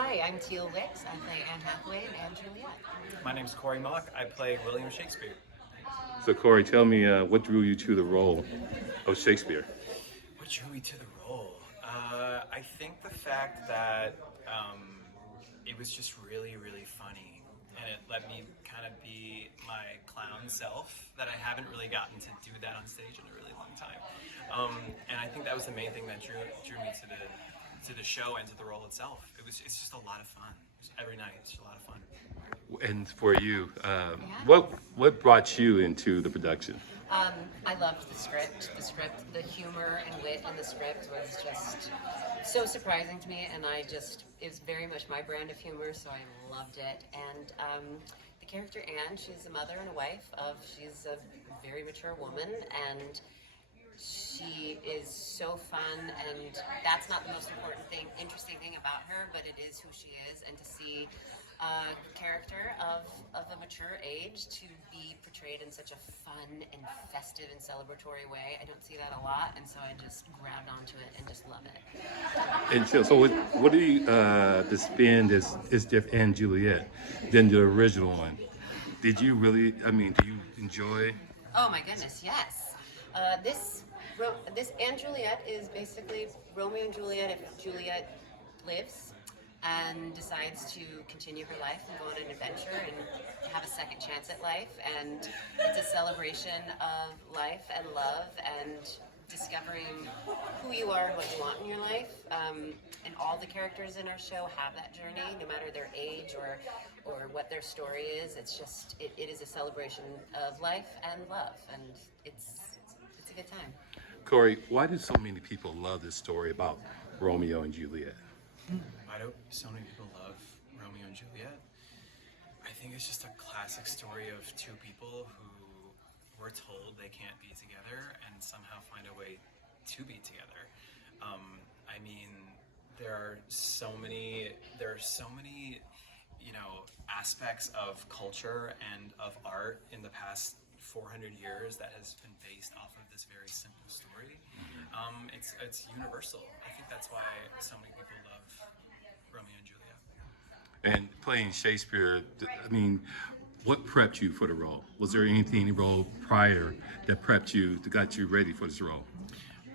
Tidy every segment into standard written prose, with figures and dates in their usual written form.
Hi, I'm Teal Wicks. I play Anne Hathaway in Anne Juliet. My name's Mach. I play William Shakespeare. So Corey, tell me what drew you to the role of Shakespeare? What drew me to the role? I think the fact that it was just really, really funny, and it let me kind of be my clown self. That I haven't really gotten to do that on stage in a really long time, and I think that was the main thing that drew me to the show and to the role itself. It's just a lot of fun. Every night, it's just a lot of fun. And for you, what brought you into the production? I loved the script. The humor and wit in the script was just so surprising to me, and it was very much my brand of humor, so I loved it. And the character Anne, she's a mother and a wife she's a very mature woman, and she is so fun, and that's not the most interesting thing about her, but it is who she is, and to see a character of a mature age to be portrayed in such a fun and festive and celebratory way. I don't see that a lot, and so I just grabbed onto it and just love it. And so what do you the spin is different and Juliet than the original one? Did you really? I mean, do you enjoy? Oh my goodness, yes. This Anne Juliet is basically Romeo and Juliet if Juliet lives and decides to continue her life and go on an adventure and have a second chance at life. And it's a celebration of life and love and discovering who you are and what you want in your life. And all the characters in our show have that journey, no matter their age or what their story is. It's just, it is a celebration of life and love, and it's a good time. Corey, why do so many people love this story about Romeo and Juliet? Why do so many people love Romeo and Juliet? I think it's just a classic story of two people who were told they can't be together and somehow find a way to be together. I mean, there are so many, aspects of culture and of art in the past 400 years that has been based off of this very simple story. It's universal. I think that's why so many people love Romeo and Juliet. And playing Shakespeare, I mean, what prepped you for the role? Was there anything in the role prior that prepped you, that got you ready for this role?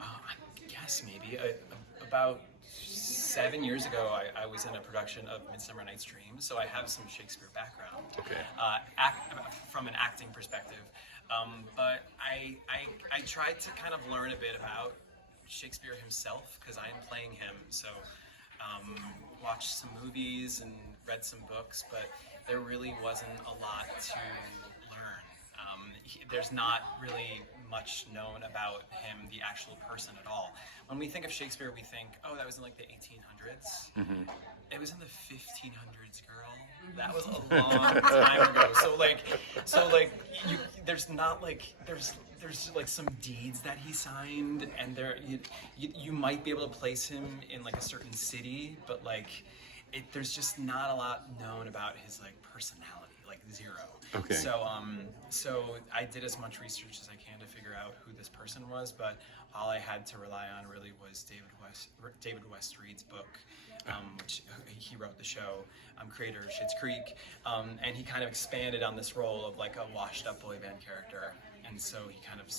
I guess maybe. About 7 years ago, I was in a production of Midsummer Night's Dream, so I have some Shakespeare background. Okay. From an acting perspective. But I tried to kind of learn a bit about Shakespeare himself, because I am playing him, so watched some movies and read some books, but there really wasn't a lot to learn. There's not really much known about him, the actual person at all. When we think of Shakespeare, we think, oh, that was in like the 1800s. Mm-hmm. It was in the 1500s, girl. That was a long time ago. There's not like there's like some deeds that he signed, and you might be able to place him in like a certain city, but there's just not a lot known about his like personality, like zero. Okay. So I did as much research as I can to figure out who this person was, but all I had to rely on really was David West Reed's book, which he wrote the show, creator of Schitt's Creek, and he kind of expanded on this role of like a washed-up boy band character, and so he kind of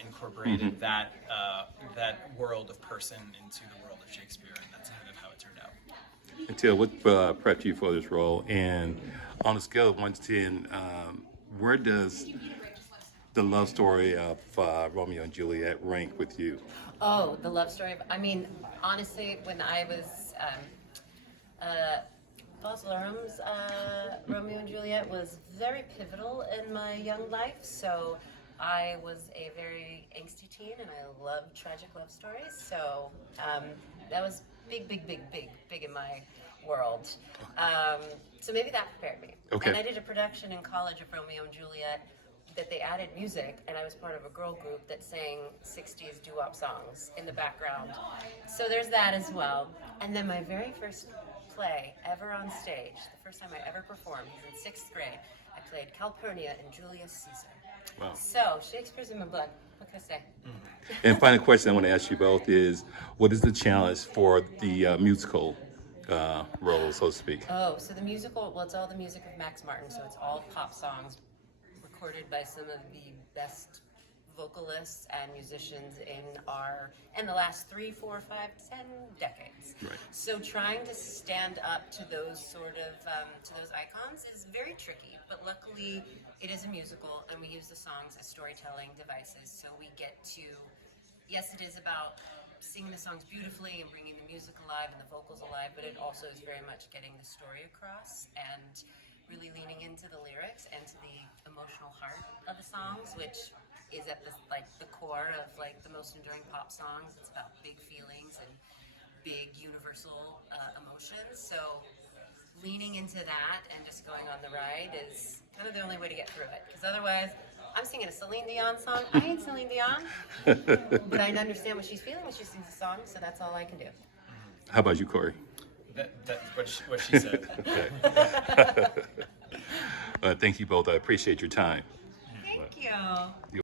incorporated that world of person into the world of Shakespeare, and that's kind of how it turned out. Until what prepped you for this role? And on a scale of 1 to 10, where does the love story of Romeo and Juliet rank with you? Oh, the love story. I mean, honestly, when I was Baz Luhrmann's Romeo and Juliet was very pivotal in my young life. So I was a very angsty teen, and I love tragic love stories. So that was big in my world. So maybe that prepared me. Okay. And I did a production in college of Romeo and Juliet that they added music, and I was part of a girl group that sang 60s doo-wop songs in the background. So there's that as well. And then my very first play ever on stage, the first time I ever performed, was in 6th grade. I played Calpurnia in Julius Caesar. Wow. So Shakespeare's in my blood. What can I say? And final question I want to ask you both is, what is the challenge for the musical role, so to speak? Oh, so the musical, well, it's all the music of Max Martin, so it's all pop songs recorded by some of the best vocalists and musicians in the last 3, 4, 5, 10 decades. Right. So trying to stand up to those sort of to those icons is very tricky. But luckily, it is a musical, and we use the songs as storytelling devices. So we get to, yes, it is about singing the songs beautifully and bringing the music alive and the vocals alive, but it also is very much getting the story across and really leaning into the lyrics and to the emotional heart of the songs, which is at the core of the most enduring pop songs. It's about big feelings and big universal emotions. So leaning into that and just going on the ride is kind of the only way to get through it. Because otherwise, I'm singing a Celine Dion song. I ain't Celine Dion, but I understand what she's feeling when she sings a song. So that's all I can do. How about you, Corey? That's what she said. Thank you both. I appreciate your time. Thank you.